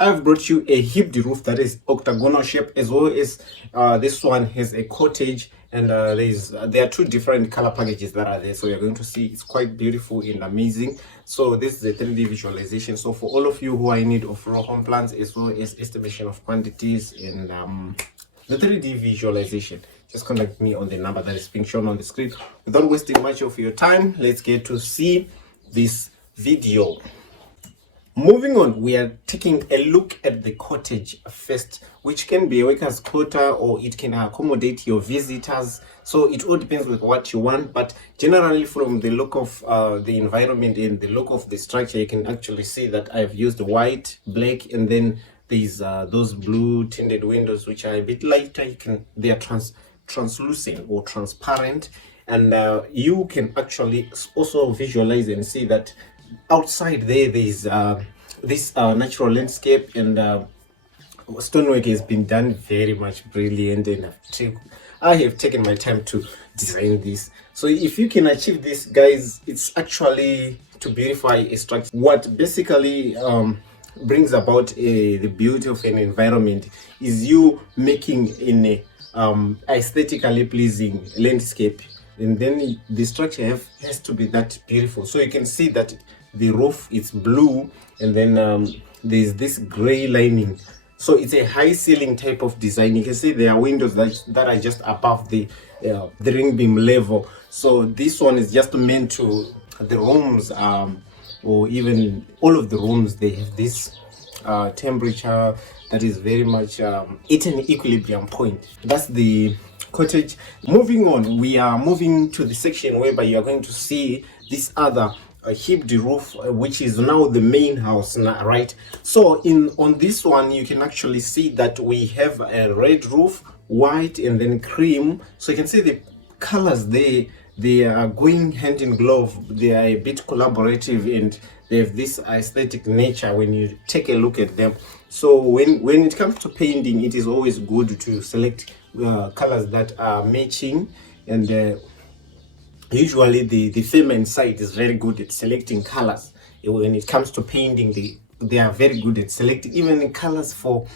I've brought you a hipped roof that is octagonal shape, as well as this one has a cottage, and there are two different color packages that are there. So you're going to see it's quite beautiful and amazing. So this is a 3D visualization. So for all of you who are in need of raw home plans, as well as estimation of quantities and the 3D visualization, just contact me on the number that is being shown on the screen. Without wasting much of your time, let's get to see this video. Moving on, we are taking a look at the cottage first, which can be a worker's quarter or it can accommodate your visitors. So it all depends with what you want, but generally from the look of the environment and the look of the structure, you can actually see that I've used white, black, and then there's those blue tinted windows which are a bit lighter. They are translucent or transparent, and you can actually also visualize and see that outside there's this natural landscape, and stonework has been done very much brilliant, and I have taken my time to design this. So if you can achieve this, guys, it's actually to beautify a structure. What basically brings about the beauty of an environment is you making in a aesthetically pleasing landscape, and then the structure has to be that beautiful. So you can see that the roof is blue, and then there's this gray lining. So it's a high ceiling type of design. You can see there are windows that are just above the ring beam level. So this one is just meant to the rooms, or even all of the rooms, they have this temperature that is very much at an equilibrium point. That's the cottage. Moving on, we are moving to the section whereby you are going to see this other hipped roof, which is now the main house, right? So on this one, you can actually see that we have a red roof, white, and then cream. So you can see the colors they are going hand in glove. They are a bit collaborative, and they have this aesthetic nature when you take a look at them. So when it comes to painting, it is always good to select colors that are matching, and usually the feminine side is very good at selecting colors. When it comes to painting, they are very good at selecting even the colors for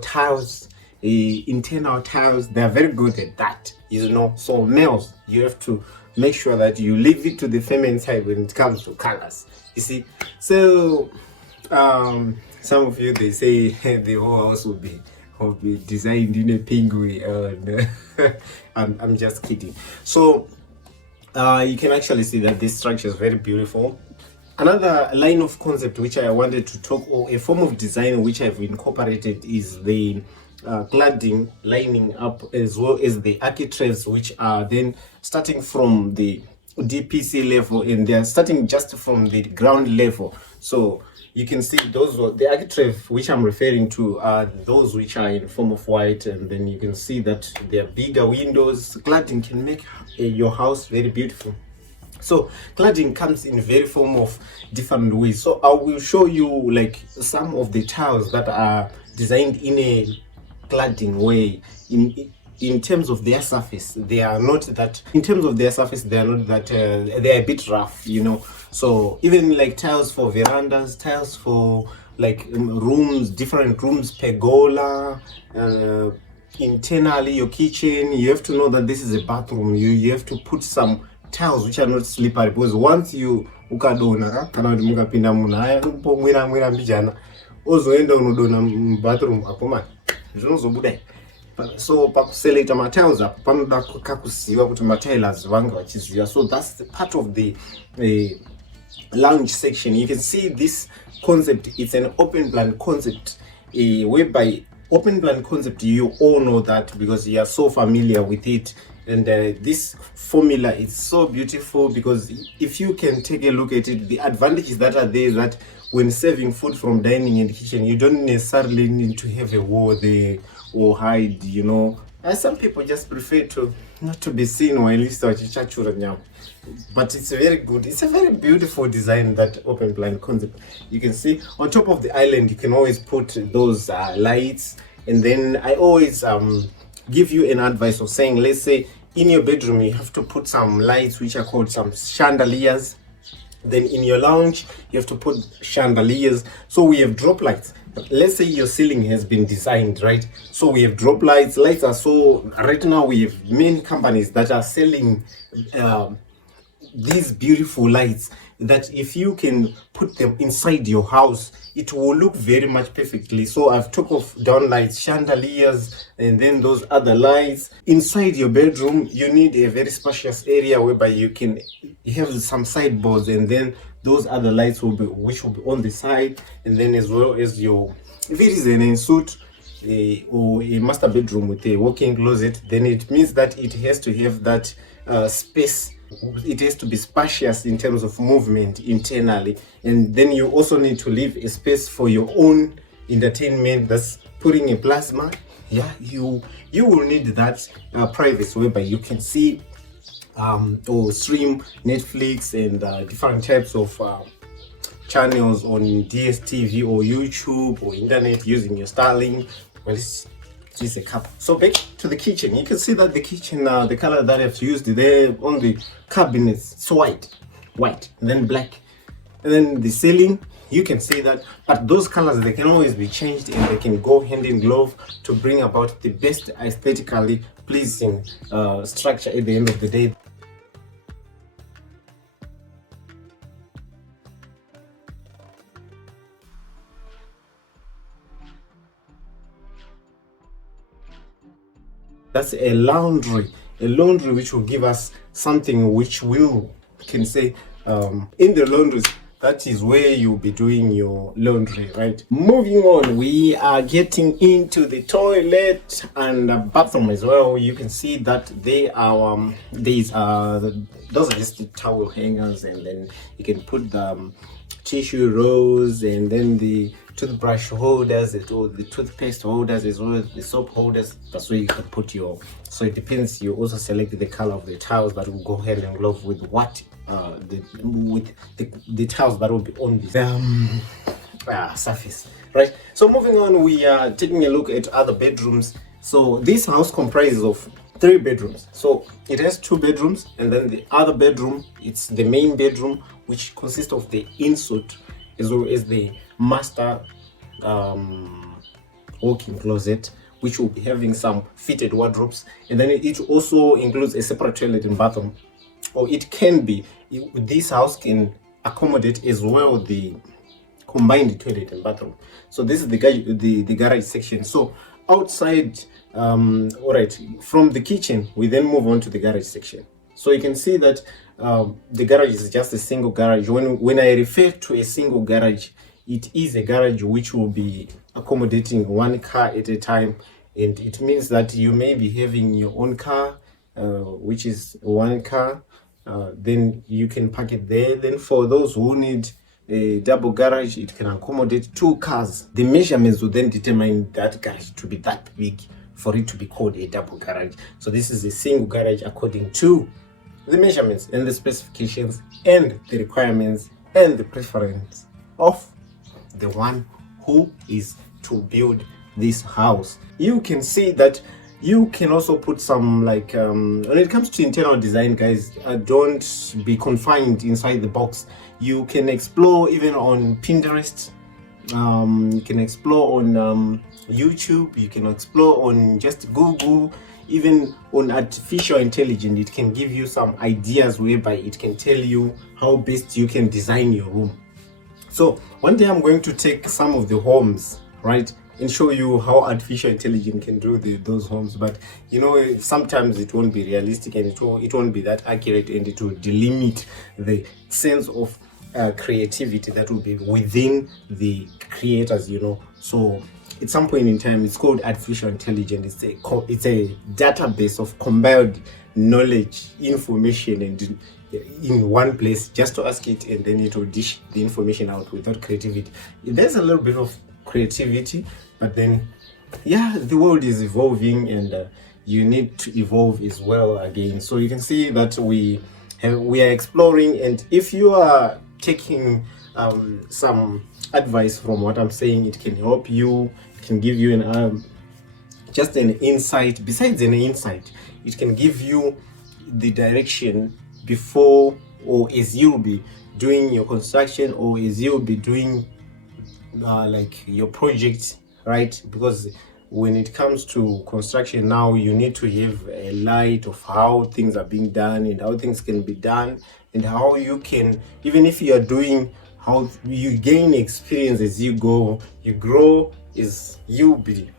tiles, internal tiles. They are very good at that, so males, you have to make sure that you leave it to the feminine side when it comes to colors, you see. So some of you, they say the whole house will be designed in a pink way. No. I'm just kidding. So you can actually see that this structure is very beautiful. Another line of concept which I wanted to talk, or a form of design which I've incorporated, is the cladding lining up, as well as the architraves, which are then starting from the DPC level, and they're starting just from the ground level. So you can see the architrave which I'm referring to are those which are in form of white, and then you can see that they're bigger windows. Cladding can make your house very beautiful. So cladding comes in very form of different ways. So I will show you like some of the tiles that are designed in a cladding way. In terms of their surface, they are not that. They're a bit rough, So even like tiles for verandas, tiles for like rooms, different rooms, pergola, internally your kitchen. You have to know that this is a bathroom. You have to put some tiles which are not slippery, because once you ukadona kana kuti mukapinda munhu aya mwira mbijana ozoenda unodona bathroom apoma zvinozobuda. So pakuselekta matiles apo panoda kakuziva kuti matiles vange vachiziva. So that's the part of the lounge section. You can see this concept. It's an open plan concept, whereby open plan concept, you all know that because you are so familiar with it. And this formula is so beautiful, because if you can take a look at it, the advantages that are there, that when serving food from dining in the kitchen, you don't necessarily need to have a wall there or hide, And some people just prefer to not to be seen, or at least but it's very good. It's a very beautiful design, that open plan concept. You can see on top of the island, you can always put those lights. And then I always give you an advice of saying, let's say in your bedroom, you have to put some lights which are called some chandeliers. Then in your lounge, you have to put chandeliers. So we have drop lights. Let's say your ceiling has been designed, right? So we have drop lights. Lights are so, right now we have many companies that are selling these beautiful lights that if you can put them inside your house, it will look very much perfectly. So I've took off down lights, chandeliers, and then those other lights. Inside your bedroom, you need a very spacious area whereby you can have some sideboards, and then those other lights will be, which will be on the side, and then as well as your, if it is an ensuite or a master bedroom with a walk-in closet, then it means that it has to have that space. It has to be spacious in terms of movement internally, and then you also need to leave a space for your own entertainment. That's putting a plasma. Yeah, you will need that privacy whereby you can see or stream Netflix and different types of channels on DSTV or YouTube or internet using your Starlink. Well, it's a cup. So back to the kitchen, you can see that the kitchen, the color that I've used there on the cabinets, it's white, and then black, and then the ceiling, you can see that. But those colors, they can always be changed, and they can go hand in glove to bring about the best aesthetically pleasing structure at the end of the day. That's a laundry which will give us something which will, can say, in the laundries, that is where you'll be doing your laundry, right? Moving on, we are getting into the toilet and bathroom as well. You can see that they are those are just the towel hangers, and then you can put the tissue rolls, and then the toothbrush holders, or the toothpaste holders, as well as the soap holders. That's where you can put your, so it depends. You also select the color of the towels that will go hand in glove with what the towels that will be on the surface, right? So moving on, we are taking a look at other bedrooms. So this house comprises of 3 bedrooms. So it has 2 bedrooms, and then the other bedroom, it's the main bedroom, which consists of the ensuite as well as the master walk-in closet, which will be having some fitted wardrobes, and then it also includes a separate toilet and bathroom. Or it can be, this house can accommodate as well the combined toilet and bathroom. So this is the garage section. So outside, all right, from the kitchen we then move on to the garage section. So you can see that the garage is just a single garage. When I refer to a single garage, it is a garage which will be accommodating 1 car at a time, and it means that you may be having your own car, which is 1 car, then you can park it there. Then for those who need a double garage, it can accommodate 2 cars. The measurements will then determine that garage to be that big for it to be called a double garage. So this is a single garage according to the measurements and the specifications and the requirements and the preference of the one who is to build this house. You can see that you can also put some, like, when it comes to internal design, guys, don't be confined inside the box. You can explore even on Pinterest, you can explore on YouTube, you can explore on just Google, even on artificial intelligence. It can give you some ideas whereby it can tell you how best you can design your room. So one day I'm going to take some of the homes, right, and show you how artificial intelligence can do those homes. But you know, sometimes it won't be realistic, and it won't be that accurate, and it will delimit the sense of creativity that will be within the creators, you know. So at some point in time, it's called artificial intelligence. It's a database of compiled knowledge, information, and in one place, just to ask it, and then it will dish the information out without creativity. There's a little bit of creativity, but then, yeah, the world is evolving, and you need to evolve as well again. So you can see that we are exploring, and if you are taking some advice from what I'm saying, it can help you, it can give you an just an insight. Besides an insight, it can give you the direction before or as you'll be doing your construction, or as you'll be doing like your project, right? Because when it comes to construction now, you need to have a light of how things are being done and how things can be done, and how you can, even if you are doing, how you gain experience as you go, you grow as you be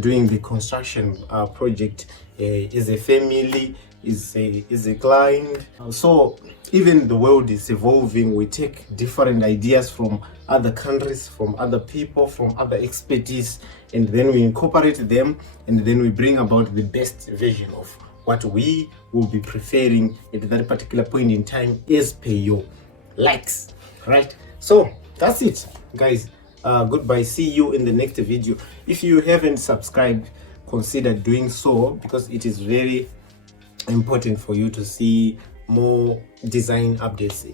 doing the construction project as a family, is a client. So even the world is evolving. We take different ideas from other countries, from other people, from other expertise, and then we incorporate them, and then we bring about the best version of what we will be preferring at that particular point in time as per your likes, right? So that's it, guys. Goodbye, see you in the next video. If you haven't subscribed, consider doing so, because it is very important for you to see more design updates